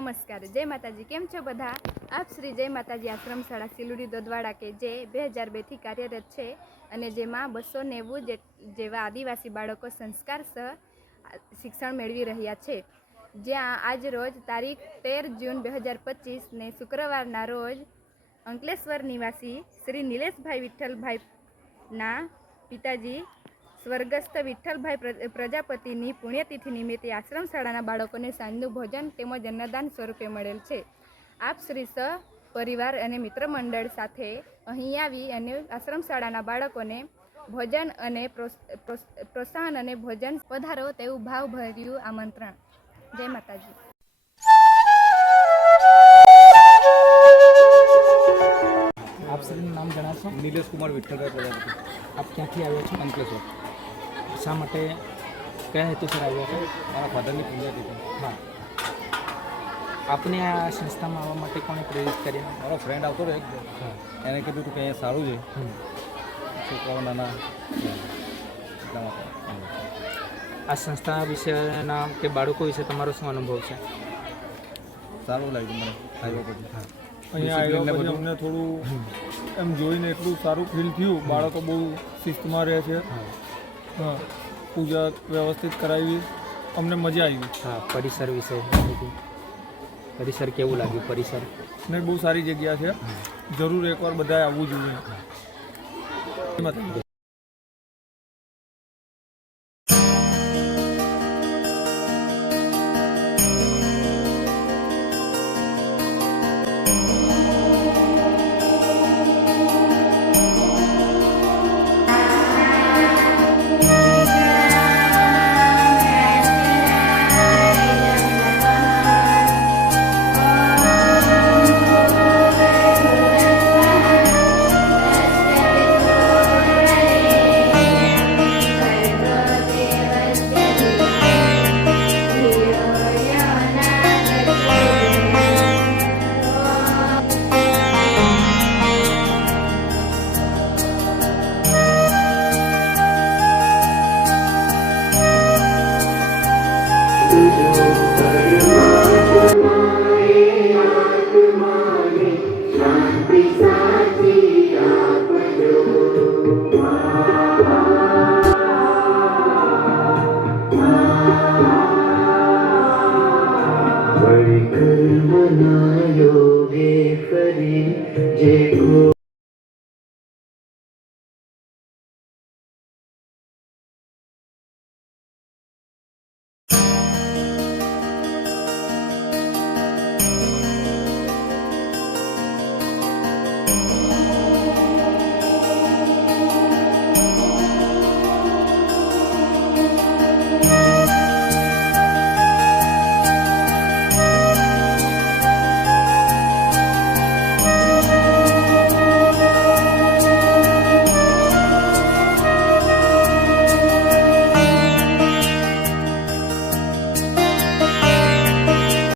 નમસ્કાર, જય માતાજી। કેમ છો બધા? આપ શ્રી જય માતાજી આશ્રમ શાળા સિલુડી દોદવાડા કે જે 2002થી કાર્યરત છે અને જેમાં 290 જેવા આદિવાસી બાળકો સંસ્કારસહ શિક્ષણ મેળવી રહ્યા છે। જ્યાં આજ રોજ તારીખ 13 જૂન 2025 ને શુક્રવારના રોજ અંકલેશ્વર નિવાસી શ્રી નિલેશભાઈ વિઠ્ઠલભાઈના પિતાજી સ્વર્ગસ્થ વિઠ્ઠલભાઈ પ્રજાપતિની પુણ્યતિથિ નિમિત્તે આશ્રમ શાળાના બાળકોને સાંજનું ભોજન તેમજ અન્નદાન સ્વરૂપે મળેલ છે। આપ શ્રી પરિવાર અને મિત્ર મંડળ સાથે અહીં આવી અને આશ્રમ શાળાના બાળકોને ભોજન અને પ્રોત્સાહન અને ભોજન પધારો તેવું ભાવભર્યું આમંત્રણ। જય માતાજી। आप श्री नाम जणाशो? नीलेश कुमार विठ्ठलभाई प्रजापति। आप क्यांथी आव्या छो? अंकलेश्वर। शा माटे क्या हेतुसर आव्या छो? मारा फादरनी पुण्यतिथि। हाँ, आपने आ संस्थामां आववा माटे कोणे प्रेरित कर्या? मारो फ्रेंड आवतो रहे हाँ, एने कीधुं कि अहींया सारुं छे, छोकराओ नाना એટલા માટે आ संस्था विशेना के बाळको विषे तमारो शुं अनुभव छे? સારું લાગ્યું મને આવ્યો પછી। અહીંયા આવ્યા પછી અમને થોડું એમ જોઈને એટલું સારું ફીલ થયું। બાળકો બહુ શિસ્તમાં રહે છે। હા, પૂજા વ્યવસ્થિત કરાવી, અમને મજા આવી। हाँ, परिसर विषे परिसर केवुं लाग्युं? परिसर ને બહુ સારી જગ્યા છે, જરૂર એકવાર બધાએ આવવું જોઈએ। योगेश्वरी जय